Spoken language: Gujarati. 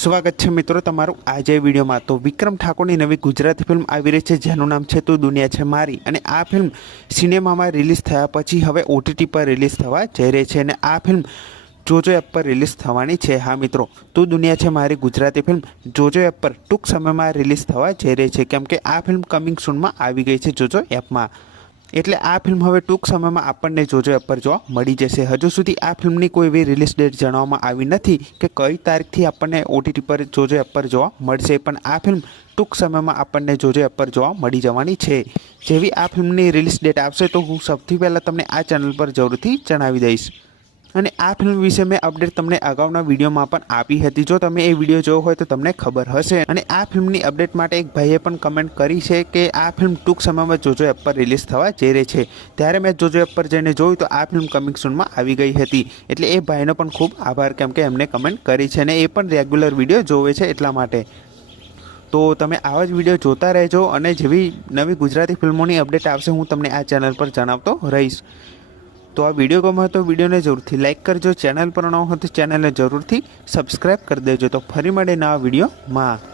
સ્વાગત છે મિત્રો તમારું આજે વિડીયોમાં। તો વિક્રમ ઠાકોરની નવી ગુજરાતી ફિલ્મ આવી રહી છે જેનું નામ છે તું દુનિયા છે મારી। અને આ ફિલ્મ સિનેમામાં રિલીઝ થયા પછી હવે OTT પર રિલીઝ થવા જઈ રહી છે અને આ ફિલ્મ જોજો એપ પર રિલીઝ થવાની છે। હા મિત્રો, તું દુનિયા છે મારી ગુજરાતી ફિલ્મ જોજો એપ પર ટૂંક સમયમાં રિલીઝ થવા જઈ રહી છે, કેમ કે આ ફિલ્મ કમિંગ સૂનમાં આવી ગઈ છે જોજો એપમાં। એટલે આ ફિલ્મ હવે ટૂંક સમયમાં આપણને જોજો એપ પર જોવા મળી જશે। હજુ સુધી આ ફિલ્મની કોઈ એવી રિલીઝ ડેટ જણાવવામાં આવી નથી કે કઈ તારીખથી આપણને OTT પર જોજો એપ પર જોવા મળશે, પણ આ ફિલ્મ ટૂંક સમયમાં આપણને જોજો એપ પર જોવા મળી જવાની છે। જેવી આ ફિલ્મની રિલીઝ ડેટ આવશે તો હું સૌથી પહેલાં તમને આ ચેનલ પર જરૂરથી જણાવી દઈશ। અને આ ફિલ્મ વિશે મેં અપડેટ તમને અગાઉના વિડીયોમાં પણ આપી હતી, જો તમે એ વિડીયો જોયો હોય તો તમને ખબર હશે। અને આ ફિલ્મની અપડેટ માટે એક ભાઈએ પણ કમેન્ટ કરી છે કે આ ફિલ્મ ટૂંક સમયમાં જોજો એપ પર રિલીઝ થવા જઈ રહી છે। ત્યારે મેં જોજો એપ પર જઈને જોયું તો આ ફિલ્મ કમિંગ સૂનમાં આવી ગઈ હતી, એટલે એ ભાઈનો પણ ખૂબ આભાર, કેમ કે એમને કમેન્ટ કરી છે અને એ પણ રેગ્યુલર વિડીયો જોવે છે એટલા માટે। તો તમે આવા જ વિડીયો જોતા રહેજો અને જેવી નવી ગુજરાતી ફિલ્મોની અપડેટ આવશે હું તમને આ ચેનલ પર જણાવતો રહીશ। તો આ વિડીયો ગમ્યો તો વિડીયોને જરૂરથી લાઇક કરજો, ચેનલ પર ન હોય તો ચેનલને જરૂરથી સબસ્ક્રાઈબ કરી દેજો। તો ફરી મળે નવા વિડીયોમાં।